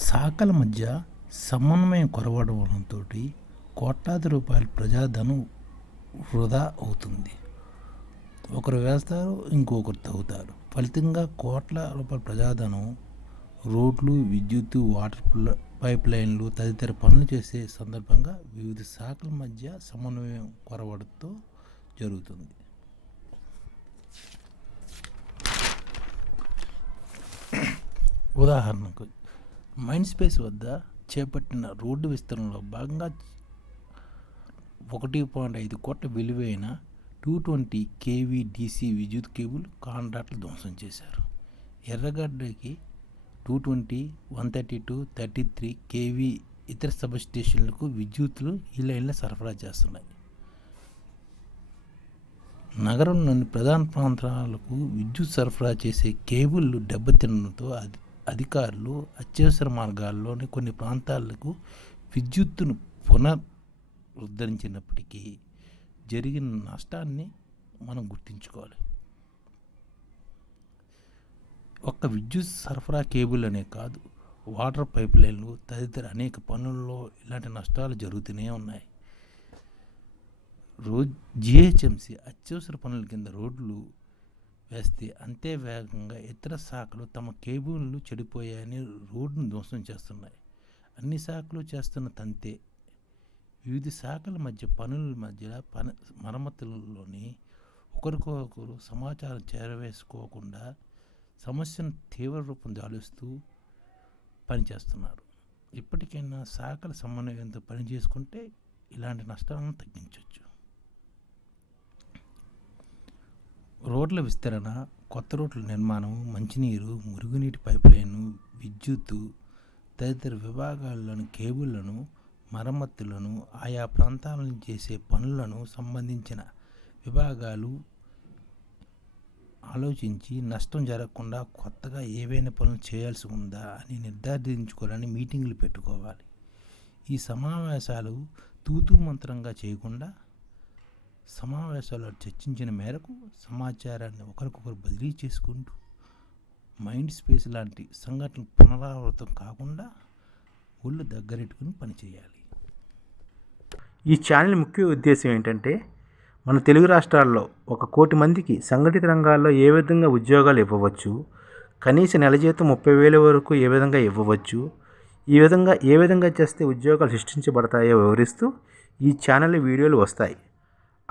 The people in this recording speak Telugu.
శాఖల మధ్య సమన్వయం కొరవడంతో కోట్లాది రూపాయల ప్రజాధనం వృధా అవుతుంది. ఒకరు వేస్తారు ఇంకొకరు తవ్వుతారు. ఫలితంగా కోట్ల రూపాయల ప్రజాధనం రోడ్లు విద్యుత్ వాటర్ పైప్ లైన్లు తదితర పనులు చేసే సందర్భంగా వివిధ శాఖల మధ్య సమన్వయం కొరవడంతో జరుగుతుంది. ఉదాహరణకు మైండ్ స్పేస్ వద్ద చేపట్టిన రోడ్డు విస్తరణలో భాగంగా ఒకటి పాయింట్ ఐదు కోట్ల విలువైన టూ ట్వంటీ కేవీ డీసీ విద్యుత్ కేబుల్ కాంట్రాక్ట్లు ధ్వంసం చేశారు. ఎర్రగడ్డకి two twenty one thirty two thirty three KV ఇతర సబ్ స్టేషన్లకు విద్యుత్తులు ఈ లైన్లో సరఫరా చేస్తున్నాయి. నగరంలోని ప్రధాన ప్రాంతాలకు విద్యుత్ సరఫరా చేసే కేబుల్లు దెబ్బతినడంతో అది అధికారులు అత్యవసర మార్గాల్లోని కొన్ని ప్రాంతాలకు విద్యుత్తును పునరుద్ధరించినప్పటికీ జరిగిన నష్టాన్ని మనం గుర్తించుకోవాలి. ఒక్క విద్యుత్ సరఫరా కేబుల్ అనే కాదు వాటర్ పైప్ లైన్లు తదితర అనేక పనుల్లో ఇలాంటి నష్టాలు జరుగుతూనే ఉన్నాయి. రోజు జిహెచ్ఎంసి అత్యవసర పనుల కింద రోడ్లు వేస్తే అంతే వేగంగా ఇతర శాఖలు తమ కేబుల్లు చెడిపోయాయని రోడ్డును ధ్వంసం చేస్తున్నాయి. అన్ని శాఖలు చేస్తున్న తంతే. వివిధ శాఖల మధ్య పనుల మధ్య పని మరమ్మతులలోని ఒకరికొకరు సమాచారం చేరవేసుకోకుండా సమస్యను తీవ్ర రూపం దాలుస్తూ పనిచేస్తున్నారు. ఇప్పటికైనా శాఖల సమన్వయంతో పని చేసుకుంటే ఇలాంటి నష్టాలను తగ్గించవచ్చు రోడ్ల విస్తరణ కొత్త రోడ్ల నిర్మాణం మంచినీరు మురుగునీటి పైప్లైను విద్యుత్తు తదితర విభాగాల్లోని కేబుళ్ళను మరమ్మతులను ఆయా ప్రాంతాలను చేసే పనులను సంబంధించిన విభాగాలు ఆలోచించి నష్టం జరగకుండా కొత్తగా ఏవైనా పనులు చేయాల్సి ఉందా అని నిర్ధారించుకోవాలని మీటింగ్లు పెట్టుకోవాలి. ఈ సమావేశాలు తూతూ మంత్రంగా చేయకుండా సమావేశాల్లో చర్చించిన మేరకు సమాచారాన్ని ఒకరికొకరు బదిలీ చేసుకుంటూ మైండ్ స్పేస్ లాంటి సంఘటనలు పునరావృతం కాకుండా ఒళ్ళు దగ్గరెట్టుకుని పనిచేయాలి ఈ ఛానల్ ముఖ్య ఉద్దేశం ఏంటంటే మన తెలుగు రాష్ట్రాల్లో ఒక కోటి మందికి సంఘటిత రంగాల్లో ఏ విధంగా ఉద్యోగాలు ఇవ్వవచ్చు కనీస నెల జీతం ముప్పై వేల వరకు ఏ విధంగా ఇవ్వవచ్చు ఈ విధంగా ఏ విధంగా చేస్తే ఉద్యోగాలు సృష్టించబడతాయో వివరిస్తూ ఈ ఛానల్ వీడియోలు వస్తాయి.